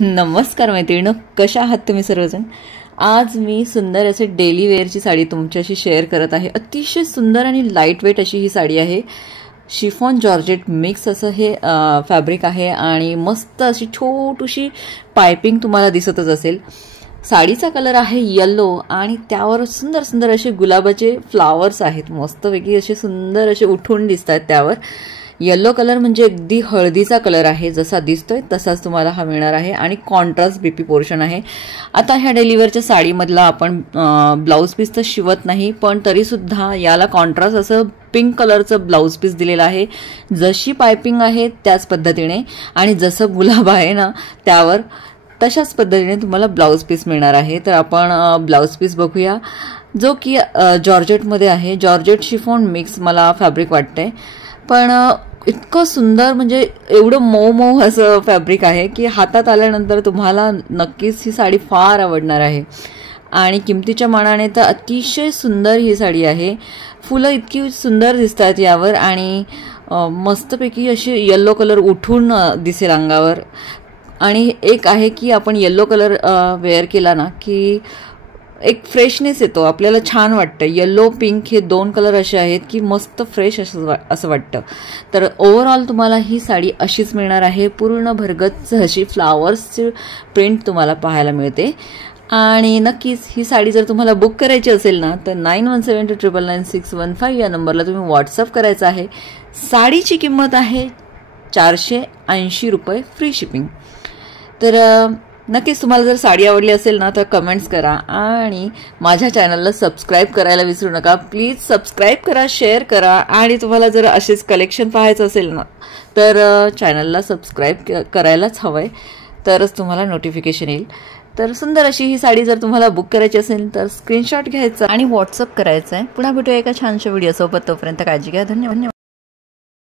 नमस्कार मैत्रिणींनो, कशा आहात तुम्ही सर्वजण। आज मी सुंदर असे डेली वेअरची साडी तुमच्याशी शेअर करत आहे। अतिशय सुंदर आणि लाईट वेट अशी ही साडी आहे। शिफॉन जॉर्जेट मिक्स असं हे फॅब्रिक आहे आणि मस्त अशी छोटीशी पाइपिंग तुम्हाला दिसतच असेल। साडीचा कलर आहे येलो आणि त्यावर सुंदर सुंदर असे गुलाबाचे फ्लावर्स आहेत। मस्तपैकी असे सुंदर असे उठून दिसतात त्यावर। येलो कलर म्हणजे अगदी हळदीचा कलर आहे, जसा दिसतोय तसाच तुम्हाला हा मिळणार आहे आणि कॉन्ट्रास्ट बीपी पोर्शन आहे। आता ह्या डेलिव्हरच्या साडीमधला आपण ब्लाउज पीस तर शिवत नाही, पण तरी सुद्धा याला कॉन्ट्रास्ट असं पिंक कलरचं ब्लाउज पीस दिलेलं आहे। जशी पाइपिंग आहे त्याच पद्धतीने आणि जसं गुलाब आहे ना त्यावर तशाच पद्धतीने तुम्हाला ब्लाउज पीस मिळणार आहे। तर आपण ब्लाउज पीस बघूया, जो की जॉर्जेटमध्ये आहे। जॉर्जेट शिफॉन मिक्स मला फॅब्रिक वाटतंय, पण इतकं सुंदर म्हणजे एवढं मऊ मऊ असं फॅब्रिक आहे की हातात आल्यानंतर तुम्हाला नक्कीच ही साडी फार आवडणार आहे। आणि किमतीच्या मानाने तर अतिशय सुंदर ही साडी आहे। फुलं इतकी सुंदर दिसतात यावर आणि मस्तपैकी अशी येलो कलर उठून दिसेल अंगावर। आणि एक आहे की आपण येलो कलर वेअर केला ना की एक फ्रेशनेस येतो, आपल्याला छान वाटतं। येलो पिंक हे दोन कलर असे आहेत की मस्त फ्रेश असं वाटतं। तर ओव्हरऑल तुम्हाला ही साडी अशीच मिळणार आहे। पूर्ण भरगच्च अशी फ्लावर्सची प्रिंट तुम्हाला पाहायला मिळते। आणि नक्कीच ही साडी जर तुम्हाला बुक करायची असेल ना तर 9172999615 या नंबरला तुम्ही व्हॉट्सअप करायचं आहे। साडीची किंमत आहे 480 रुपये फ्री शिपिंग। तर नक्कीच तुम्हाला जर साडी आवडली असेल ना तर कमेंट्स करा आणि माझ्या चॅनलला सबस्क्राईब करायला विसरू नका। प्लीज सबस्क्राईब करा, शेअर करा आणि तुम्हाला जर असेच कलेक्शन पाहायचं असेल ना तर चॅनलला सबस्क्राईब करायलाच हवंय, तरच तुम्हाला नोटिफिकेशन येईल। तर सुंदर अशी ही साडी जर तुम्हाला बुक करायची असेल तर स्क्रीनशॉट घ्यायचा आणि व्हॉट्सअप करायचा आहे। पुन्हा भेटूया एका छानशा व्हिडिओसोबत, तोपर्यंत काळजी घ्या। धन्यवाद।